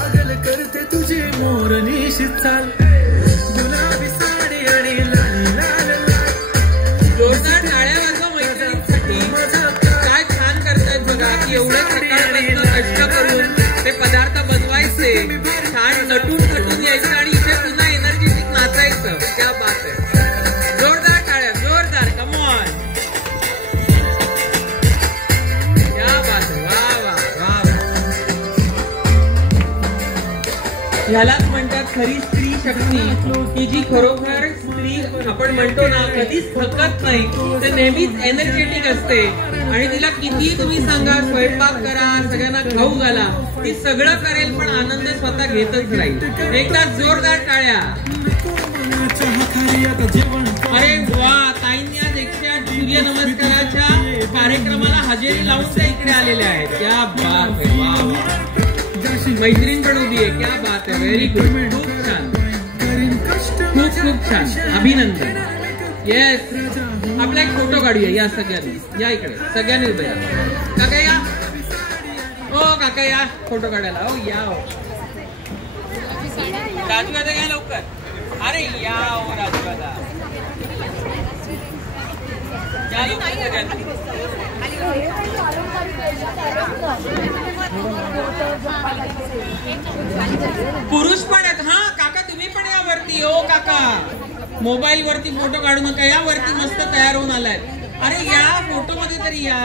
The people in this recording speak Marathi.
पागल करते तुझी मोरनीशी चाल, गुलाबी साडी आणि लाल लाल लाल. जोरदार टाळ्या वाजवा मैत्रिणींसाठी. काय छान करतायत बघा की एवढं सकाळपासून कष्ट करून ते पदार्थ बनवायचे, छान नटून नटून यायचं आणि इथे पुन्हा एनर्जेटिक नाचायचं. क्या बात आहे. जोरदार टाळ्या, जोरदार. Come on. क्या बात आहे. वा वा वा. ह्यालाच म्हणतात खरी स्त्री शक्ती, की जी खरोखर स्त्री आपण म्हणतो ना कधीच थकत नाही, ते नेहमीच एनर्जेटिक असते. आणि तिला किती तुम्ही सांगा स्वयंपाक करा, सगळ्यांना खाऊ घाला, ती सगळं करेल पण आनंद स्वतः घेतच राहील. एकदा जोरदार टाळ्या. अरे वा. ताईंनी आज 108 सूर्य नमस्काराच्या कार्यक्रमाला हजेरी लावून त्या इकडे आलेल्या आहेत. क्या बात आहे. वा वा. मैत्रीण पण उभी आहे. क्या बात आहे. Very good. खूप छान, खूप खूप छान. अभिनंदन. येस. आपला एक फोटो काढूया. या सगळ्यांनी, या इकडे सगळ्यांनी उभे या. काका या. ओ काका या फोटो काढायला. हो या. राजू दादा या लवकर. अरे या हो राजू दादा. या लवकर सगळ्यांनी. पुरुष पण आहेत. हा काका तुम्ही पण या वरती. ओ काका मोबाईल वरती फोटो काढू नका. या वरती मस्त तयार होऊन आलाय. अरे या फोटो मध्ये तरी या.